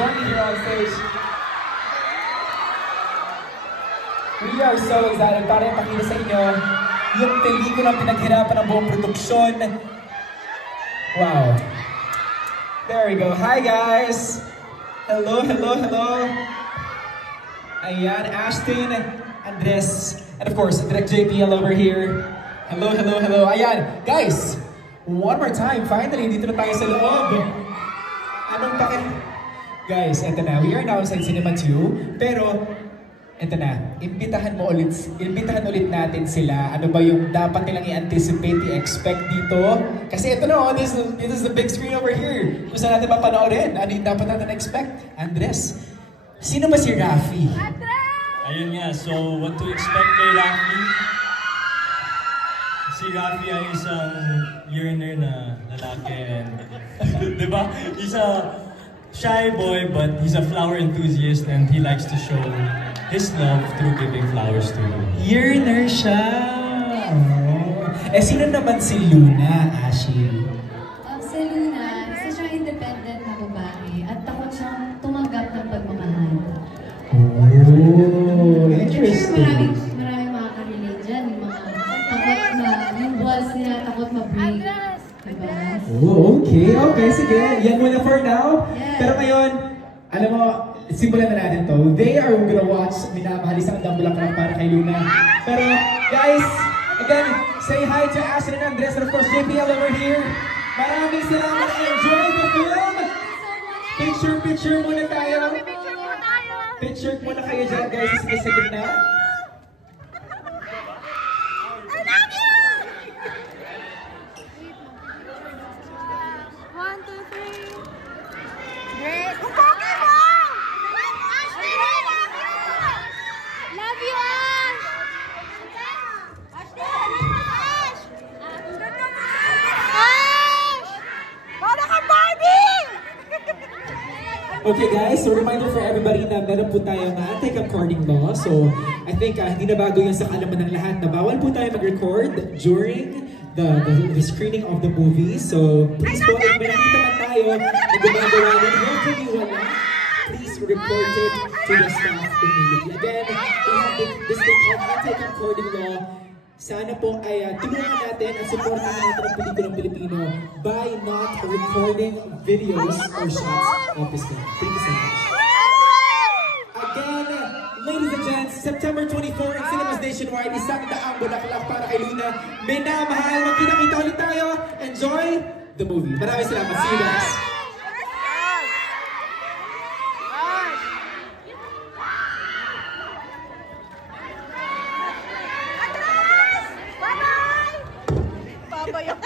join me here on stage. We are so excited para ipakita sa inyo yung pelikulang pinaghirapan ng buong produksyon. Wow. There we go. Hi guys! Hello, hello, hello! Ayan, Ashton, Andres, and of course, Direct JPL over here. Hello, hello, hello. Ayan, guys! One more time, finally, dito na tayo sa loob. Anong Guys, eto na. We are now inside Cinema 2, pero eto na, imbitahan ulit natin sila. Ano ba yung dapat nilang i-anticipate, i-expect dito? Kasi ito na, this is the big screen over here. Kung saan natin mapanoorin, ano yung dapat natin expect? Andres, sino ba si Rafi? Ayun nga, so what to expect kay Rafi? Si Rafi ay isang yearner na lalaki and diba? He's a shy boy but he's a flower enthusiast and he likes to show his love through giving flowers to you. Yearner siya! Oh. Eh, sino naman si Luna, Ashi? Si Luna, isa siyang independent na babae at takot siyang tumanggap ng pagmamahal. Oh, interesting. Maraming makaka-relate dyan. Yung mga takot yung balls nila, takot ma-break. Diba? Oh, okay, sige. Yan muna for now. Yeah. Pero ngayon, alam mo, simulan na natin to. They are gonna watch Minamahal, isang Dambulakrang para kay Luna. Pero, guys, again, say hi to Ashton and Andres and of course JPL over here. Maraming salamat. Enjoy the film! Picture muna tayo. Picture muna kayo dyan, guys. Sa gitna. Okay guys, so reminder for everybody na meron po tayong anti-recording law. So I think hindi na bago yun sa kaalaman ng lahat na bawal po tayo mag-record during the screening of the movie. So please po, if may nakita man tayo na gumagawa rin, hopefully wala, please report it to the staff immediately. Again, we have this thing called anti-recording law. Sana po ay tulungan natin at supportan natin ang pelikulang Pilipino by not recording videos or shots of this film. Thank you so much. Again, ladies and gents, September 24 in cinemas nationwide, isang daang bulaklak para kay Luna. Minamahal, magkita-kita ulit tayo. Enjoy the movie. Maraming salamat. See you guys. Bye-bye!